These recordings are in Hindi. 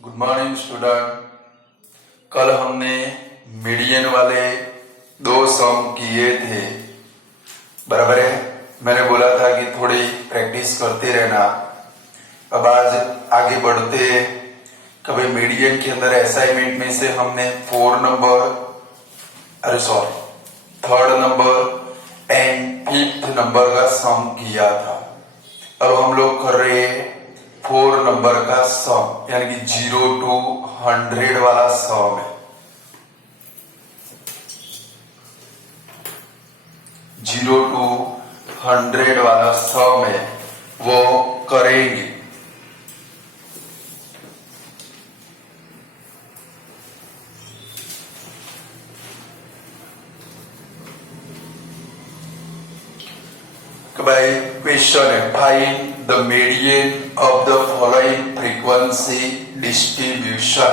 Good morning student. कल हमने मीडियन वाले दो सम किए थे, बराबर है। मैंने बोला था कि थोड़ी प्रैक्टिस करते रहना। अब आज आगे बढ़ते, कभी मीडियन के अंदर असाइनमेंट में से हमने 3rd number and 5th number का सम किया था। अब हम लोग कर रहे हैं 4 नंबर का सम, यानी कि 0 to 100 वाला सम है। 0 to 100 वाला सम है, वो करेंगे। भाई क्वेश्चन है, find the median of the following frequency distribution.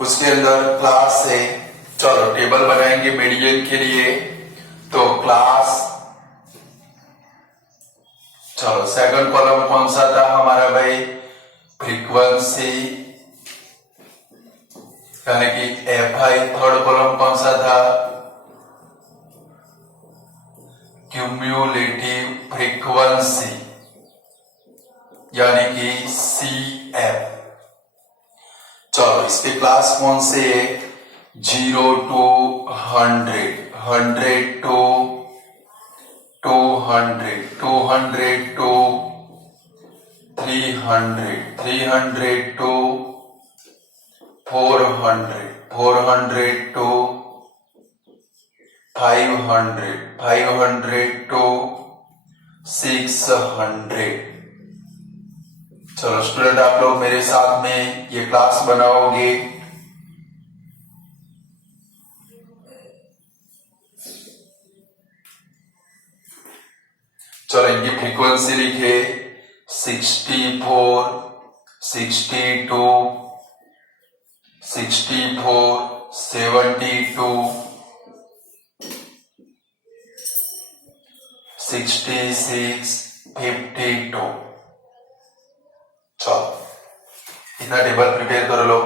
उसके अंदर क्लास है। चलो टेबल बनाएंगे मीडियन के लिए। तो क्लास, चलो सेकंड कॉलम कौन सा था हमारा भाई? फ्रीक्वेंसी, यानी कि FI। थर्ड कॉलम कौन सा था? क्यूम्युलेटिव फ्रीक्वेंसी, यानी कि CF। चलो इसके क्लास कौन से है? 0 to 100, 100 to 200, 200 to 300, 300 to 400, 400 to 500, 500 to 600। चलो स्टूडेंट, आप लोग मेरे साथ में ये क्लास बनाओगे। चलो इनकी फ्रीक्वेंसी लिखे 64, 62, 64, 72, 66, 52। चलो इतना टेबल प्रिपेयर कर लो।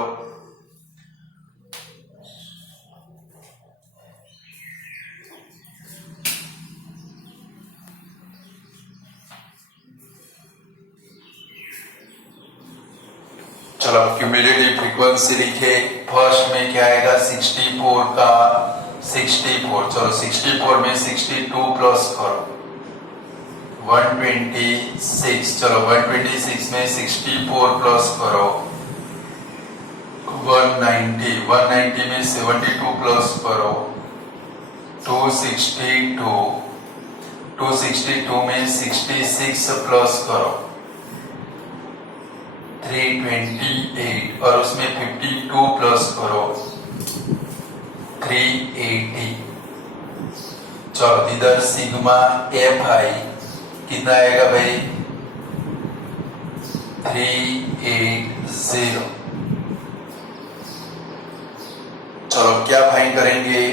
चलो क्यूमुलेटिव फ्रीक्वेंसी लिखे। फर्स्ट में क्या आएगा? 64 का 64। चलो 64 में 62 प्लस करो 126। चलो 126 में 64 प्लस करो 190। 190 में 72 प्लस करो 262। 262 में 66 प्लस करो 328, और उसमें 52 प्लस करो 380। चलो इधर सिग्मा FI कितना आएगा भाई? 380। चलो क्या फाइंड करेंगे?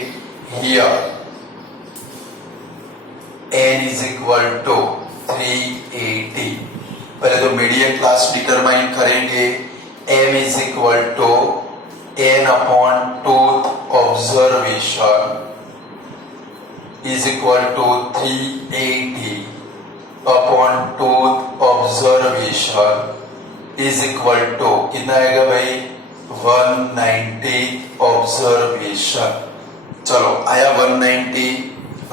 Here n is equal to 380। पहले तो मीडियन क्लास डिटरमाइन करेंगे। m is equal to n upon twoth observation is equal to 380 upon twoth observation is equal to कितना आएगा भाई? 190 ऑब्जर्वेशन। चलो आया 190।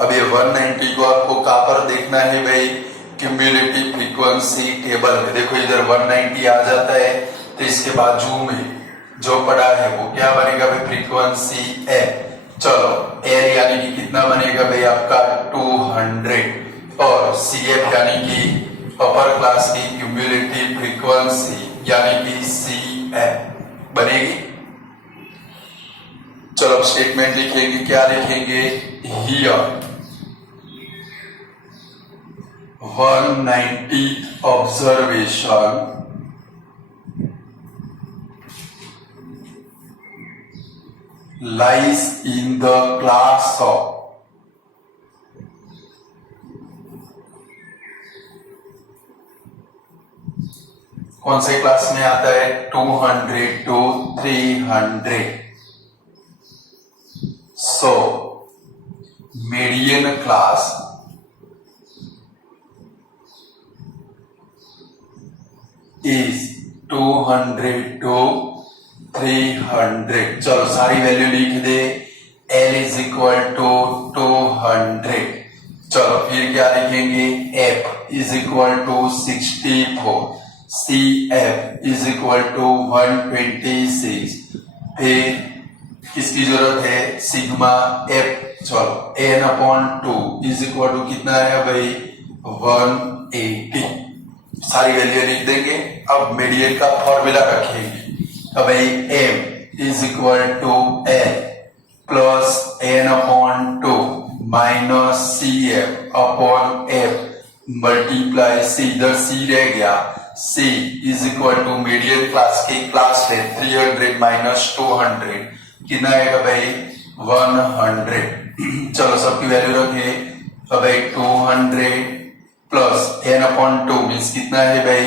अब ये 190 को आपको कहां पर देखना है भाई? क्यूमुलेटिव फ्रीक्वेंसी टेबल में। देखो इधर 190 आ जाता है, तो इसके बाजू में जो पड़ा है वो क्या बनेगा भाई? Frequency F। चलो L यानी कि कितना बनेगा भाई आपका? 200, और CF यानी कि अपर क्लास की क्यूमुलेटिव फ्रीक्वेंसी यानी कि CF बनेगी। चलो स्टेटमेंट लिखेंगे। क्या लिखेंगे? Here 190 observation lies in the class of कौन से क्लास में आता है? 200 to 300. So median class is 200 to 300. चलो सारी वैल्यू लिख दे। L is equal to 200। चलो फिर क्या लिखेंगे? F is equal to 64, CF is equal to 126। फिर किसकी जरूरत है? Sigma F। चलो n/2 इज इक्वल टू कितना है भाई? 180। सारी वैल्यू लिख देंगे। अब मीडियन का फॉर्मूला रखेंगे। तो भाई m is equal to l plus n/2 minus CF upon F multiply C, इधर C रह गया। C is equal to median class की क्लास है 300 माइनस 200 कितना आएगा भाई? 100। चलो सबकी वैल्यू रखे। तो भाई 200 प्लस n/2 मीन्स कितना है भाई?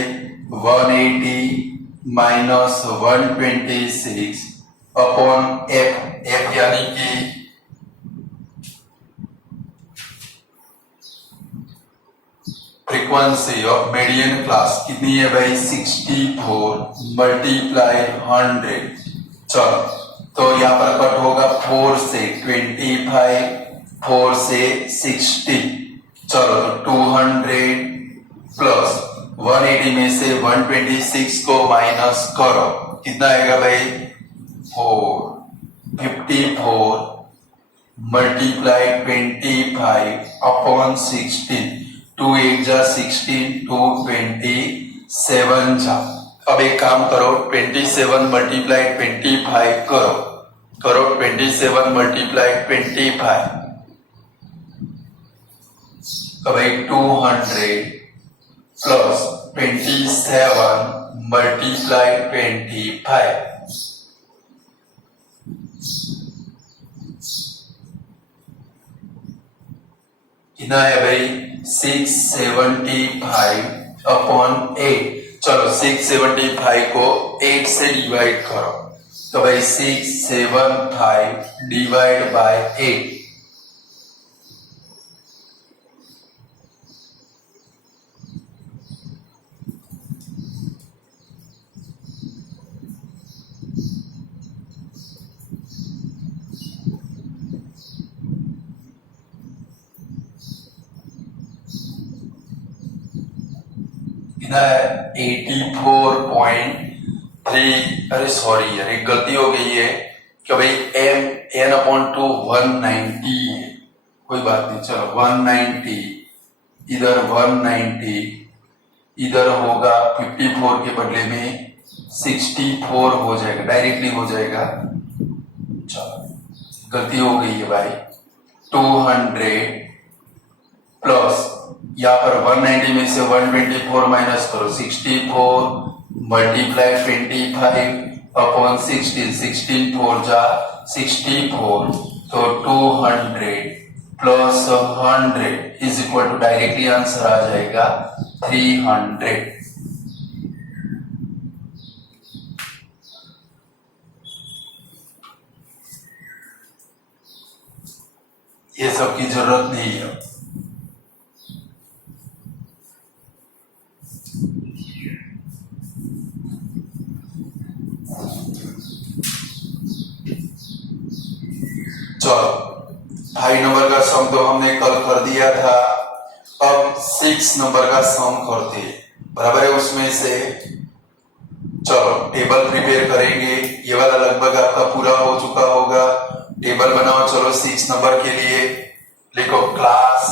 180 माइनस 126 अपॉन f यानी कि फ्रीक्वेंसी ऑफ मीडियन क्लास कितनी है भाई? 64 मल्टीप्लाई 100। चलो तो यहाँ पर कट होगा 4 से 25, 4 से 60। चलो तो 200 प्लस 180 में से 126 को माइनस करो, कितना आएगा भाई? 54 मल्टीप्लाई 25 अपॉन 16। 2 8 जा 16, 2 27 जा। अब एक काम करो, 27 मल्टीप्लाई 25 करो 27 मल्टीप्लाई 25। तो भाई 200 प्लस 27 मल्टीप्लाई 25 कितना है भाई? 675 अपॉन 8। चलो 675 को 8 से डिवाइड करो। तो भाई 675 डिवाइड बाय 8 कितना है? 84.3। अरे सॉरी यार, एक गलती हो गई है कि भाई n/2 190 है। कोई बात नहीं, चलो 190 इधर 190 इधर होगा 54 के बदले में 64 हो जाएगा, डायरेक्टली हो जाएगा। चलो गलती हो गई है भाई। 200 प्लस यहाँ पर 190 में से 124 माइनस करो, 64 मल्टीप्लाई 25 अपॉन 16, 16 4 जा 64। तो 200 plus 100 is equal to directly answer आ जाएगा 300। ये सब की जरूरत नहीं है। चलो 5 नंबर का सम तो हमने कल कर दिया था। अब 6 नंबर का सम करते हैं, बराबर है। उसमें से चलो टेबल प्रिपेयर करेंगे। ये वाला लगभग आपका पूरा हो चुका होगा। टेबल बनाओ। चलो 6 नंबर के लिए लिखो क्लास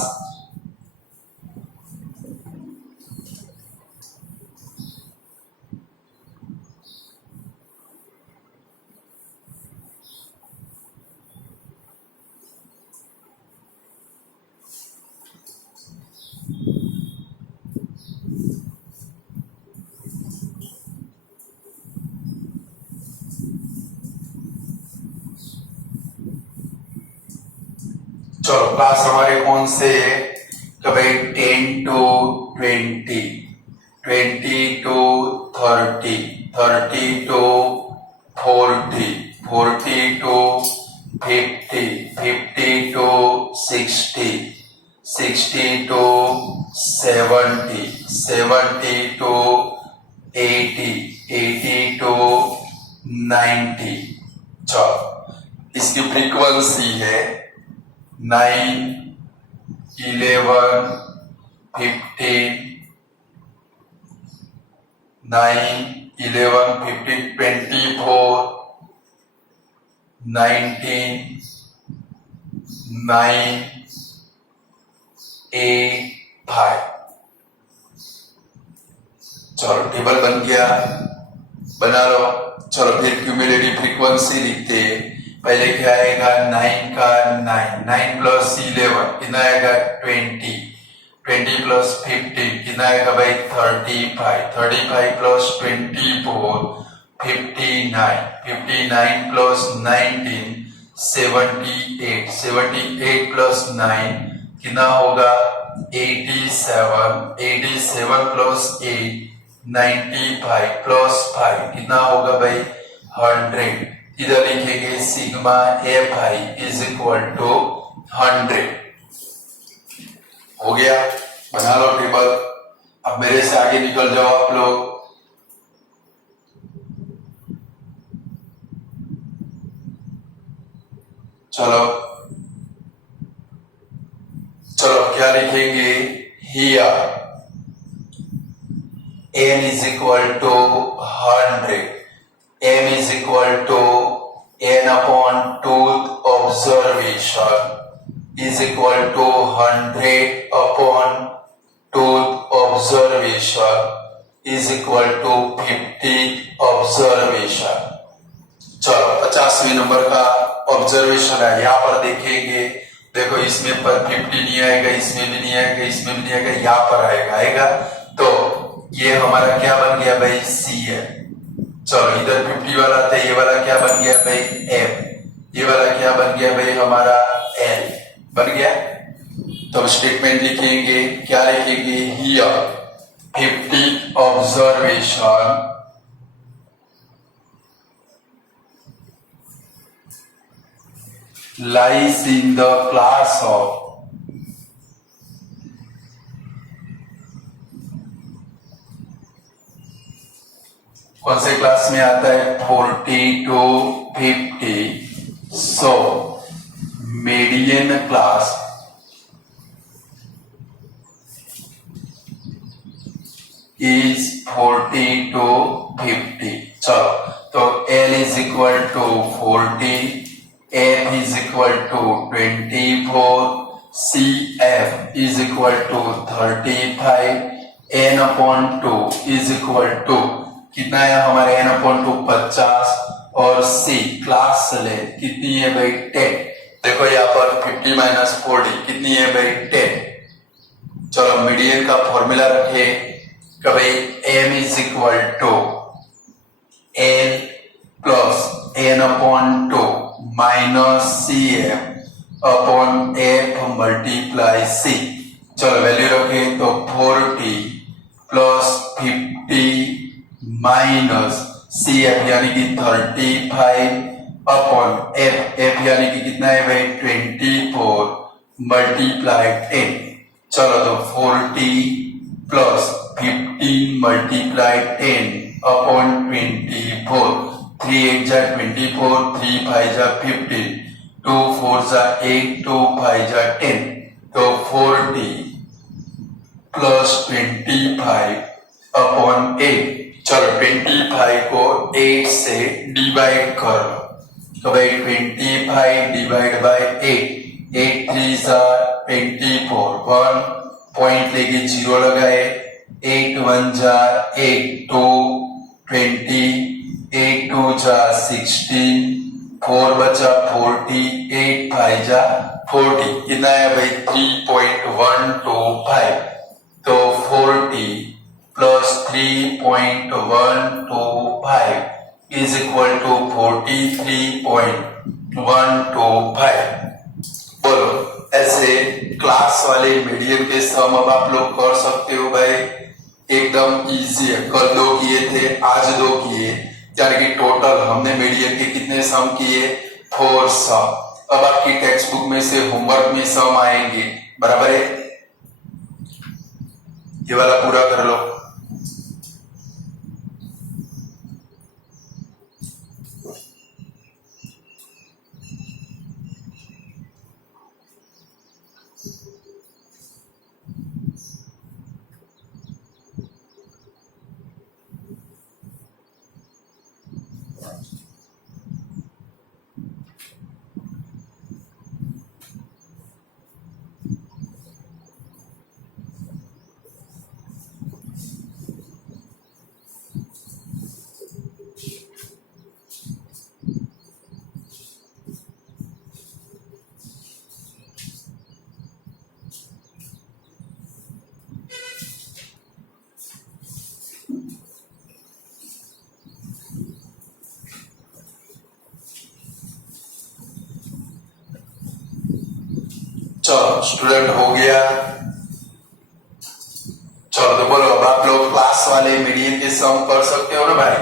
चलो क्लास हमारे कौन से है? तो भाई 10 to 20, 20 to 30, 30 to 40, 40 to 50, 50 to 60, 60 to 70, 70 to 80, 80 to 90. चलो इसकी फ्रीक्वेंसी है 9, 11, 15, 9, 11, 15, 24, 19, 9, 8, 5. चलो टेबल बन गया, बना लो। चलो फिर क्यूमुलेटिव फ्रीक्वेंसी लिखते हैं। पहले क्या आएगा 9 का 9, 9 प्लस 11 कितना आएगा 20, 20 प्लस 15 कितना आएगा भाई 35, 35 प्लस 24 59, 59 प्लस 19 78, 78 प्लस 9 कितना होगा 87, 87 प्लस 8 95 प्लस 5 कितना होगा भाई 100। इधर लिखेंगे sigma F I is equal to 100। हो गया, बना लो टेबल। अब मेरे से आगे निकल जाओ आप लोग। चलो चलो क्या लिखेंगे here n is equal to 100, m is equal to n upon 2th observation is equal to 100 upon 2th observation is equal to 50 observation। चलो 50वें नंबर का ऑब्जर्वेशन है, यहाँ पर देखेंगे। देखो इसमें पर 50 नहीं आएगा, इसमें भी नहीं आएगा, इसमें भी नहीं आएगा, यहाँ पर आएगा। तो ये हमारा क्या बन गया भाई सी है। चलो इधर 50 वाला था, ये वाला क्या बन गया भाई एम, ये वाला क्या बन गया भाई हमारा एल बन गया। तो स्टेटमेंट लिखेंगे, क्या लिखेंगे here 50 observation lies in the class of कौन से क्लास में आता है 40 to 50। So median class is 40 to 50। चलो तो L is equal to 40, F is equal to 24, CF is equal to 35, N upon 2 is equal to कितना है हमारे n upon 2 50 और C क्लास लेंथ कितनी है भाई 10। देखो यहाँ पर 50 माइनस 40 कितनी है भाई 10। चलो मीडियन का फॉर्मूला रखे कि भाई M is equal to L plus N upon 2 minus CF upon F multiply C। चलो वैल्यू रखे तो 40 प्लस 50 माइनस CF यानी कि 35 अपॉन F यानी कि कितना है भाई 24 मल्टीप्लाई 10। चलो तो 40 प्लस 50 मल्टीप्लाई 10 अपॉन 24, 3 8 जा 24, 3 5 जा 15, 2 4 जा 8, 2 5 जा 10। तो 40 प्लस 25 अपॉन 8। चलो 25 को 8 से डिवाइड करो तो भाई 25 डिवाइड बाय 8, 8 3 जा 24, 1 पॉइंट लेके 0 लगाए, 8 1 जा 8, 2 20, 8 2 जा 16, 4 बचा 40, 8 5 जा 40 कितना है भाई 3.125। तो 40 प्लस 3.125 इज इक्वल टू 43.125। बोलो ऐसे क्लास वाले मीडियम के सम अब आप लोग कर सकते हो भाई। एकदम इजी है। कल 2 किए थे, आज 2 किए, यानी कि टोटल हमने मीडियन के कितने सम किए? 4 सम। अब आपकी टेक्स्ट बुक में से होमवर्क में सम आएंगे, बराबर है? ये वाला पूरा कर लो। चलो स्टूडेंट हो गया। चलो तो बोलो, अब आप लोग क्लास वाले मीडियन के सम कर सकते हो ना भाई?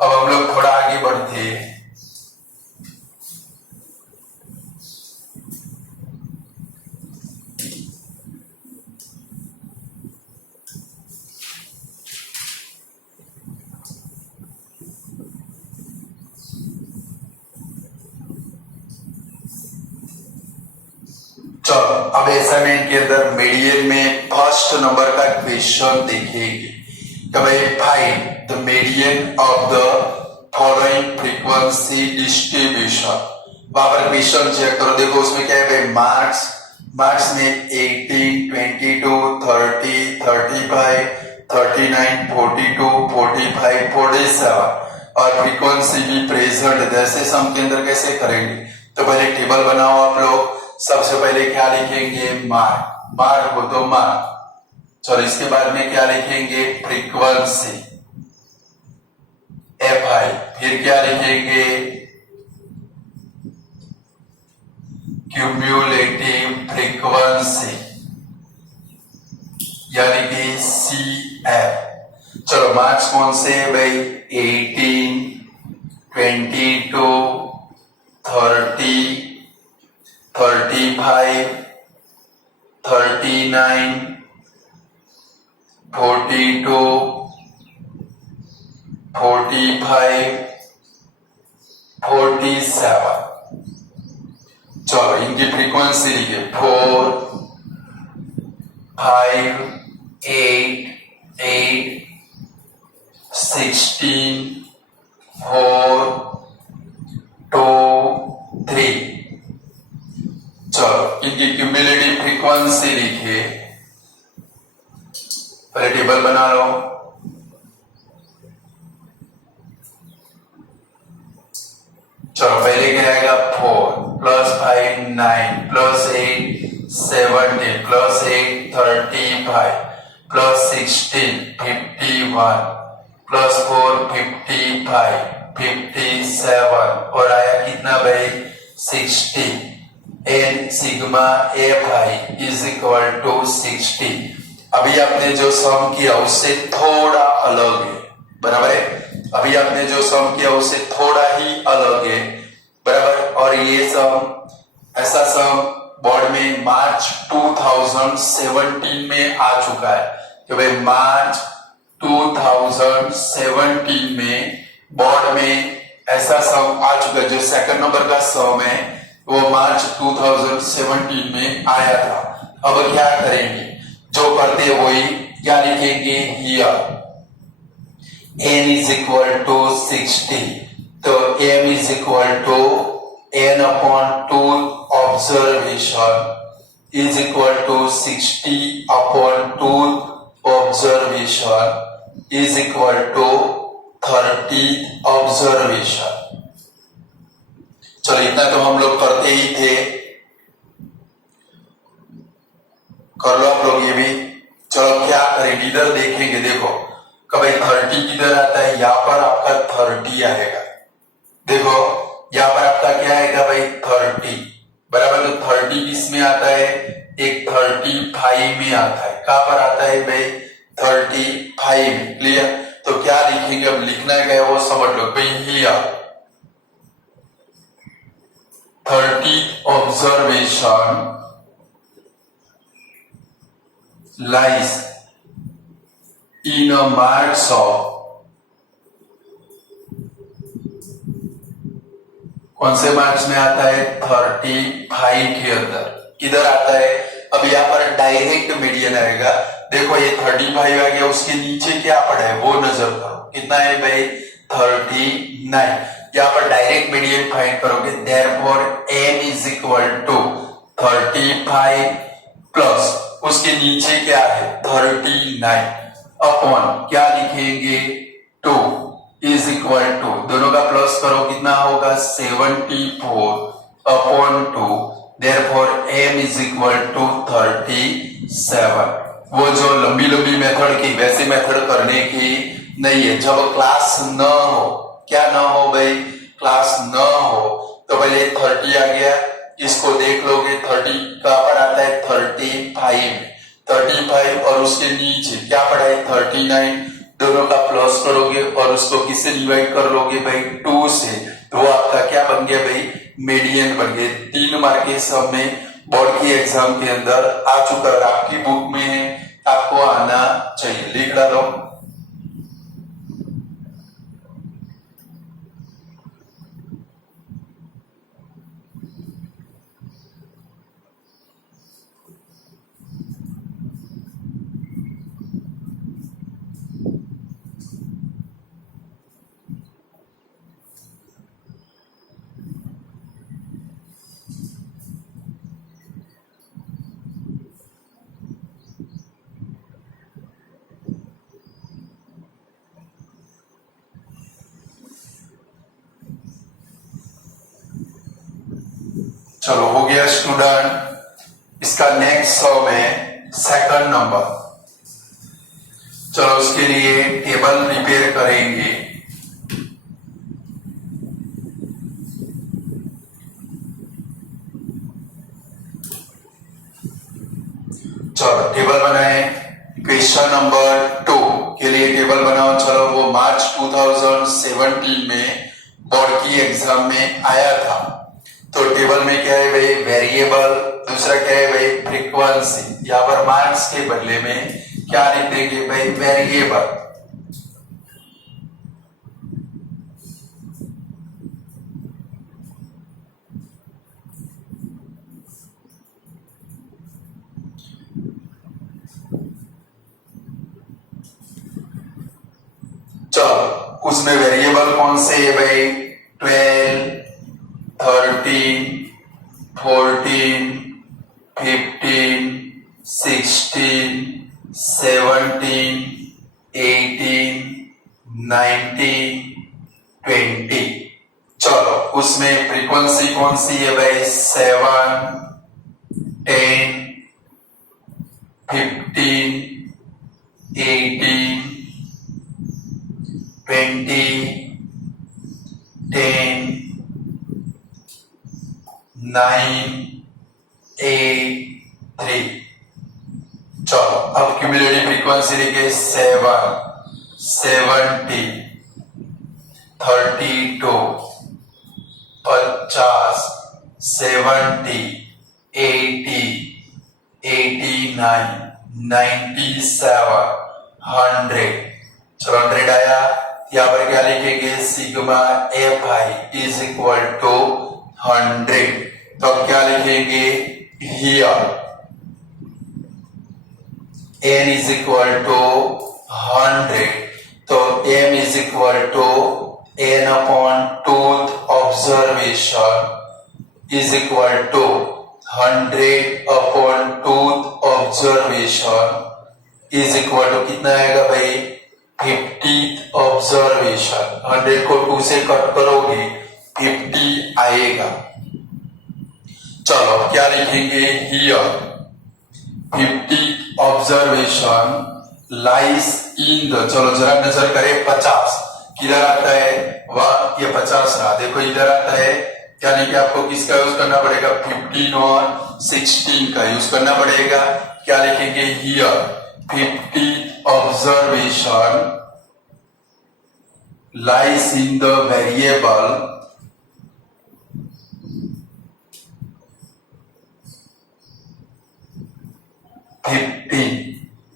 अब हम लोग थोड़ा आगे बढ़ते हैं। चलो अब असाइनमेंट के अंदर मीडियन में फर्स्ट नंबर का क्वेश्चन देखेंगे तो भाई find the median of the following frequency distribution. वहां पर क्वेश्चन चेक करो, देखो उसमें क्या है भाई? मार्क्स में 18, 22, 30, 35, 39, 42, 45, 47 और फ्रीक्वेंसी भी प्रेजेंट। जैसे सम के अंदर कैसे करेंगे? तो पहले टेबल बनाओ आप लोग। सबसे पहले क्या लिखेंगे? मार्क हो तो मार्क। चलो इसके बाद में क्या लिखेंगे? Frequency FI। फिर क्या लिखेंगे? क्यूम्युलेटिव फ्रीक्वेंसी यानी कि CF। चलो मार्क्स कौन से है भाई? 18, 22, 30, 35, 39, 42, 45, 47। चलो इनकी फ्रीक्वेंसी लिखिए 4, 5, 8, 8, 16, 4, 2, 3। चलो इनकी क्यूमुलेटिव फ्रीक्वेंसी लिखिए। पहले टेबल बना लो। चलो पहले क्या आएगा? 4 plus 5 9 plus 8 17 plus 8 35 plus 16 51 plus 4 55 57 और आया कितना भाई? 60। N sigma FI is equal to 60। अभी आपने जो सम किया उससे थोड़ा अलग है, बराबर है? अभी आपने जो सम किया उससे थोड़ा ही अलग है, बराबर? और ये सम ऐसा सम बोर्ड में मार्च 2017 में आ चुका है कि भाई मार्च 2017 में बोर्ड में ऐसा सम आ चुका है। जो सेकंड नंबर का सम है वो मार्च 2017 में आया था। अब क्या करेंगे? जो करते वही, क्या लिखेंगे? Here n is equal to 60। तो m is equal to n upon 2 observation is equal to 60 upon 2 observation is equal to 30 observation। चलो इतना तो हम लोग करते ही थे, कर लो आप लोग ये भी। चलो क्या करें? इधर देखेंगे, देखो कभी 30 किधर आता है? यहाँ पर आपका 30 आएगा। देखो यहाँ पर आपका क्या आएगा भाई? 30, बराबर? तो 30 किस में आता है? एक 35 में आता है। कहां पर आता है भाई? 30 5 में। क्लियर? तो क्या लिखेंगे, अब लिखना क्या है वो समझ लो भाई। Here 30 observation lies in a marks of, कौन से मार्क्स में आता है, 35 के अंदर। किधर आता है, अब यहाँ पर डायरेक्ट मीडियन आएगा। देखो ये 35 आ गया, उसके नीचे क्या पड़ा है वो नजर करो, कितना है भाई, 39। यहाँ पर डायरेक्ट मीडियन फाइंड करोगे, therefore m is equal to 35 plus उसके नीचे क्या है 39 अपॉन क्या लिखेंगे 2 इज इक्वल टू, दोनों का प्लस करो कितना होगा 74 upon 2, therefore m is equal to 37। वो जो लंबी लंबी मेथड की वैसी मेथड करने की नहीं है। जब क्लास न हो, क्या न हो भाई, क्लास न हो, तो पहले 30 आ गया, इसको देख लोगे 30 कहां पर आता है 35 और उसके नीचे क्या पड़ा है 39, दोनों का प्लस करोगे और उसको किससे डिवाइड कर लोगे भाई 2 से, तो वो आपका क्या बन गया भाई, मीडियन बन गया। 3 मार्क के सब में बोर्ड की एग्जाम के अंदर आ चुका है, आपकी बुक में है, आपको आना चाहिए, लिख डालो। चलो हो गया स्टूडेंट। इसका नेक्स्ट सम है सेकंड नंबर। चलो उसके लिए टेबल प्रिपेयर करेंगे। चलो टेबल बनाए। क्वेश्चन नंबर 2 के लिए टेबल बनाओ। चलो वो मार्च 2017 में बोर्ड की एग्जाम में आया था। तो टेबल में क्या है भाई, वेरिएबल, दूसरा क्या है भाई फ्रीक्वेंसी। यहाँ पर मार्क्स के बदले में क्या लिख देंगे भाई, वेरिएबल। चलो उसमें वेरिएबल कौन से है भाई, 12, 13, 14, 15, 16, 17, 18, 19, 20। चलो उसमें फ्रीक्वेंसी कौन सी है भाई, 7, 10, 15, 18, 20, 10, 9, 8, 3। चलो अब क्यूमुलेटिव फ्रीक्वेंसी लिखे 7, 70, 32, 50, 70, 80, 89, 97, 100। चलो 100 आया। यहाँ पर क्या लिखेंगे, sigma F I is equal to 100। तो अब क्या लिखेंगे, here n is equal to 100। तो m is equal to n upon twoth observation is equal to 100 upon twoth observation is equal to कितना आएगा भाई, 50 ऑब्जर्वेशन। 100 को 2 से कट करोगे 50 आएगा। चलो क्या लिखेंगे, here 50 observation lies in the, चलो जरा नजर करें 50 किधर आता है, वह ये 50 रहा, देखो इधर आता है, यानी कि आपको किसका यूज करना पड़ेगा, 15 और 16 का यूज करना पड़ेगा। क्या लिखेंगे, here 50 observation lies in the variable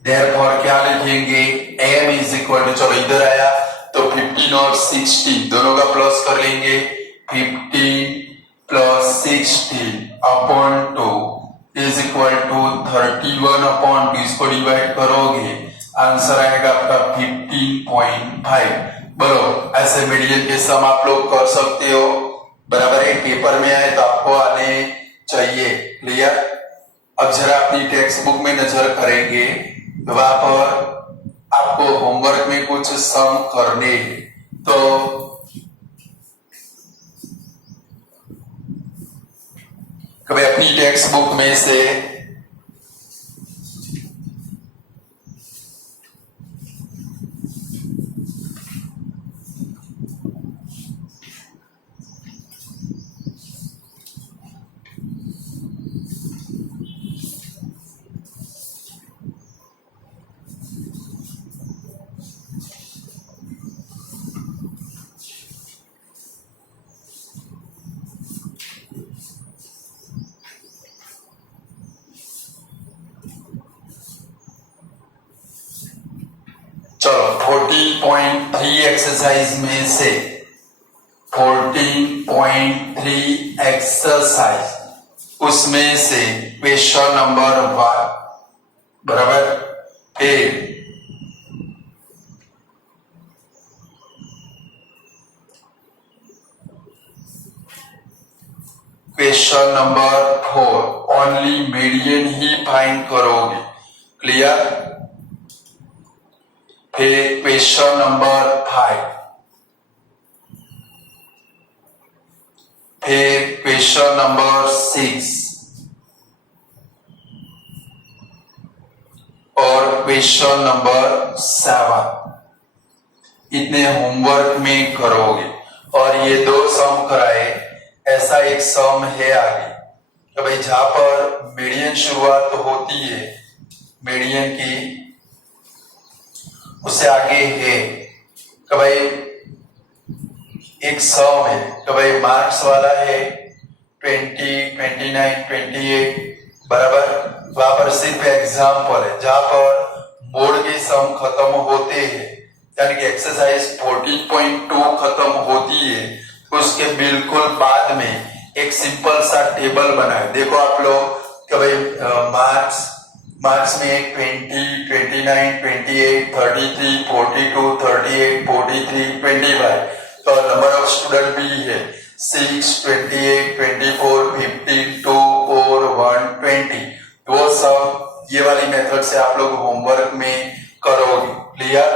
therefore क्या लिखेंगे m इज इक्वल टू, चलो इधर आया तो 15 और 16 दोनों का प्लस कर लेंगे, 15 plus 16 upon 2 is equal to 31 upon 2, इसको डिवाइड करोगे आंसर आएगा आपका 15.5। बराबर, ऐसे मीडियन के सम आप लोग कर सकते हो, बराबर है, पेपर में आए तो आपको आने चाहिए। क्लियर? अब जरा अपनी टेक्स्ट बुक में नजर करेंगे, वहां पर आपको होमवर्क में कुछ सम करने, तो कभी अपनी टेक्स्ट बुक में से चलो 14.3 एक्सरसाइज में से 14.3 एक्सरसाइज, उसमें से क्वेश्चन नंबर 1, बराबर, फिर क्वेश्चन नंबर 4 ओनली मीडियन ही फाइंड करोगे। क्लियर? फिर क्वेश्चन नंबर 5, फिर क्वेश्चन नंबर 6 और क्वेश्चन नंबर 7 इतने होमवर्क में करोगे। और ये 2 सम कराए, ऐसा एक सम है आगे तो भाई जहां पर मीडियन शुरुआत होती है, मीडियन की उससे आगे है कि भाई एक सम है कि भाई मार्क्स वाला है 20, 29, 28, बराबर, वहां पर सिर्फ एग्जाम्पल है जहां पर बोर्ड के सम खत्म होते हैं, यानी कि एक्सरसाइज 14.2 खत्म होती है, उसके बिल्कुल बाद में एक सिंपल सा टेबल बनाए। देखो आप लोग कि भाई मार्क्स में 20, 29, 28, 33, 42, 38, 43, 25, तो नंबर ऑफ स्टूडेंट भी है 6, 28, 24, 15, 2, 4, 1, 20। वो सब ये वाली मेथड से आप लोग होमवर्क में करोगे। क्लियर?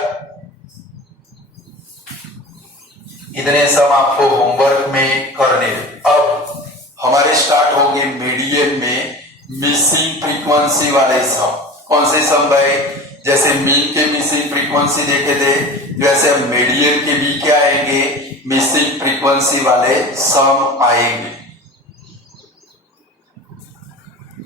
इतने सब आपको होमवर्क में करने। अब हमारे स्टार्ट होंगे मीडियन में मिसिंग फ्रीक्वेंसी वाले सम। कौन से सम भाई? जैसे मीन के मिसिंग फ्रीक्वेंसी देखे थे, वैसे मीडियन के भी क्या आएंगे, मिसिंग फ्रीक्वेंसी वाले सम आएंगे।